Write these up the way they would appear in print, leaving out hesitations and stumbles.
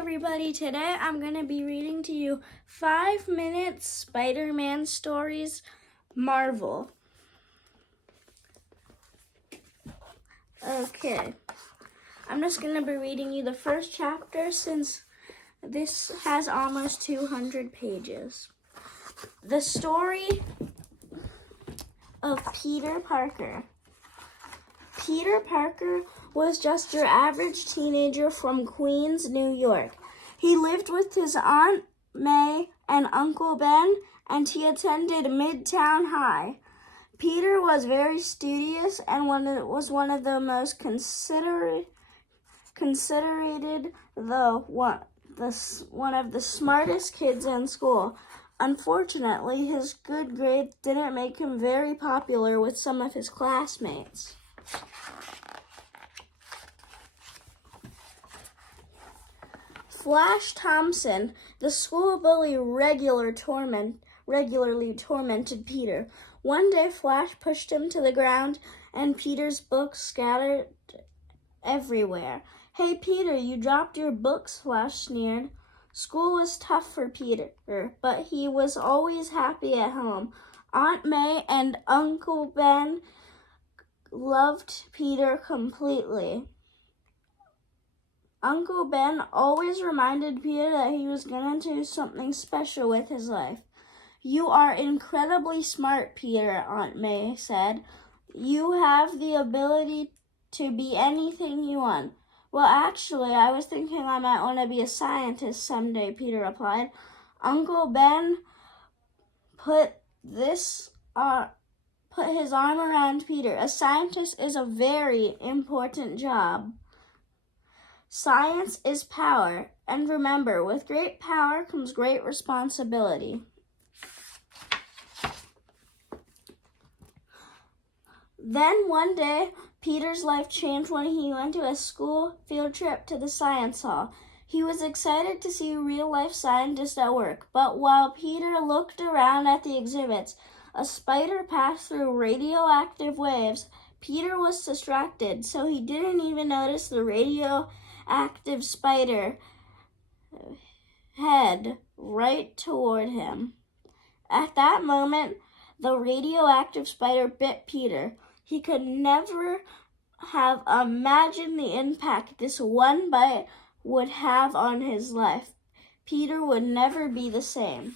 everybody. Today I'm going to be reading to you 5-minute Spider-Man stories, Marvel. Okay, I'm just going to be reading you the first chapter since this has almost 200 pages. The story of Peter Parker. Peter Parker was just your average teenager from Queens, New York. He lived with his Aunt May and Uncle Ben, and he attended Midtown High. Peter was very studious and was one of the most considerate, one of the smartest kids in school. Unfortunately, his good grades didn't make him very popular with some of his classmates. Flash Thompson, the school bully, regularly tormented Peter. One day, Flash pushed him to the ground, and Peter's books scattered everywhere. "Hey, Peter, you dropped your books," Flash sneered. School was tough for Peter, but he was always happy at home. Aunt May and Uncle Ben loved Peter completely. Uncle Ben always reminded Peter that he was going to do something special with his life. "You are incredibly smart, Peter," Aunt May said. "You have the ability to be anything you want." "Well, actually, I was thinking I might want to be a scientist someday," Peter replied. Uncle Ben put his arm around Peter. "A scientist is a very important job. Science is power, and remember, with great power comes great responsibility." Then one day, Peter's life changed when he went to a school field trip to the science hall. He was excited to see real-life scientists at work, but while Peter looked around at the exhibits, a spider passed through radioactive waves. Peter was distracted, so he didn't even notice the radioactive spider head right toward him. At that moment, the radioactive spider bit Peter. He could never have imagined the impact this one bite would have on his life. Peter would never be the same.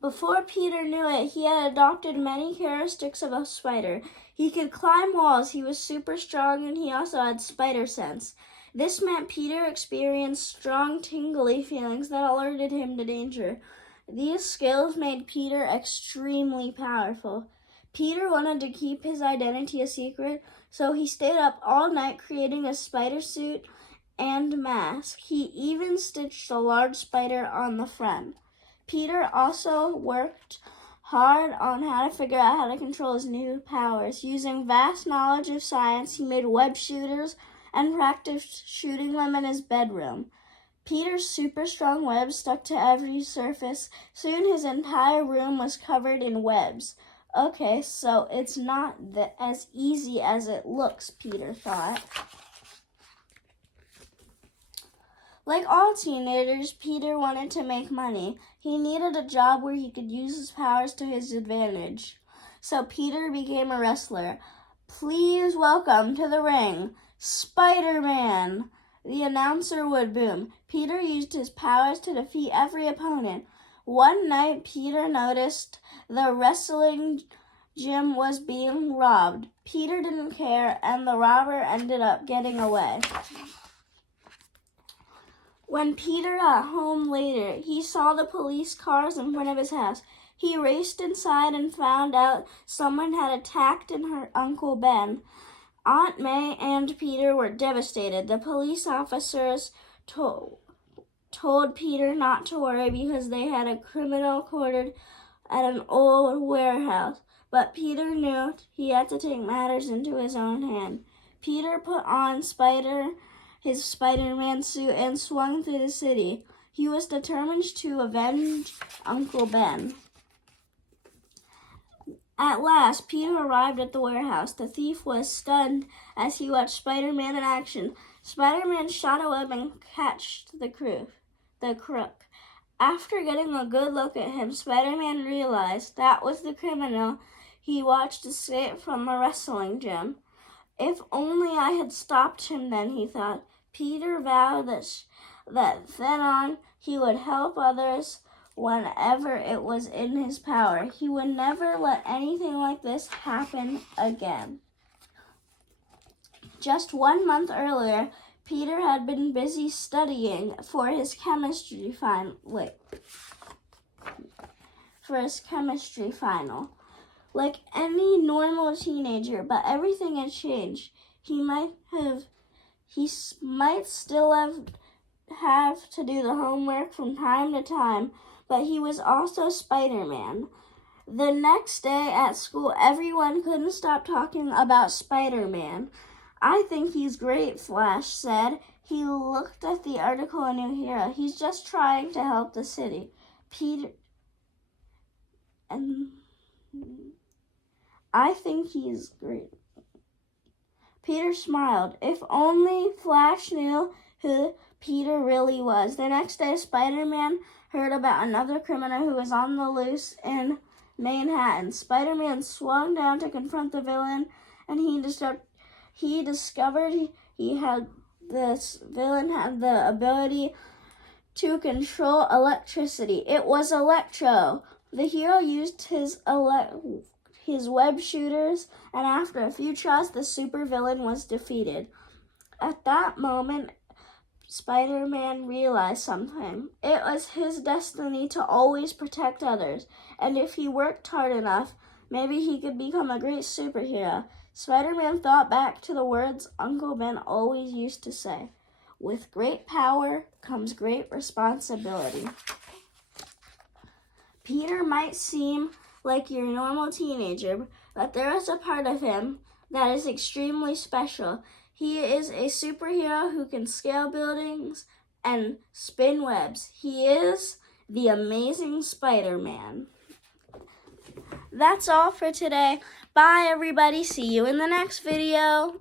Before Peter knew it, he had adopted many characteristics of a spider. He could climb walls, he was super strong, and he also had spider sense. This meant Peter experienced strong, tingly feelings that alerted him to danger. These skills made Peter extremely powerful. Peter wanted to keep his identity a secret, so he stayed up all night creating a spider suit and mask. He even stitched a large spider on the front. Peter also worked hard on how to figure out how to control his new powers. Using vast knowledge of science, he made web shooters and practiced shooting them in his bedroom. Peter's super strong webs stuck to every surface. Soon his entire room was covered in webs. Okay, so it's not as easy as it looks, Peter thought. Like all teenagers, Peter wanted to make money. He needed a job where he could use his powers to his advantage. So Peter became a wrestler. "Please welcome to the ring, Spider-Man," the announcer would boom. Peter used his powers to defeat every opponent. One night, Peter noticed the wrestling gym was being robbed. Peter didn't care, and the robber ended up getting away. When Peter got home later, he saw the police cars in front of his house. He raced inside and found out someone had attacked and hurt Uncle Ben. Aunt May and Peter were devastated. The police officers told Peter not to worry because they had a criminal quartered at an old warehouse. But Peter knew he had to take matters into his own hand. Peter put on his Spider-Man suit and swung through the city. He was determined to avenge Uncle Ben. At last, Peter arrived at the warehouse. The thief was stunned as he watched Spider-Man in action. Spider-Man shot a web and catched the crook. After getting a good look at him, Spider-Man realized that was the criminal he watched escape from a wrestling gym. If only I had stopped him then, he thought. Peter vowed that then on he would help others whenever it was in his power. He would never let anything like this happen again. Just 1 month earlier, Peter had been busy studying for his chemistry final. Like any normal teenager, but everything had changed. He might still have to do the homework from time to time, but he was also Spider-Man. The next day at school, everyone couldn't stop talking about Spider-Man. I think he's great, Flash said. He looked at the article in New Hero. He's just trying to help the city. I think he's great. Peter smiled. If only Flash knew who Peter really was. The next day, Spider-Man heard about another criminal who was on the loose in Manhattan. Spider-Man swung down to confront the villain, and he discovered this villain had the ability to control electricity. It was Electro. The hero used his web shooters, and after a few tries, the supervillain was defeated. At that moment, Spider-Man realized something. It was his destiny to always protect others, and if he worked hard enough, maybe he could become a great superhero. Spider-Man thought back to the words Uncle Ben always used to say, "With great power comes great responsibility." Peter might seem like your normal teenager, but there is a part of him that is extremely special. He is a superhero who can scale buildings and spin webs. He is the amazing Spider-Man. That's all for today. Bye, everybody. See you in the next video.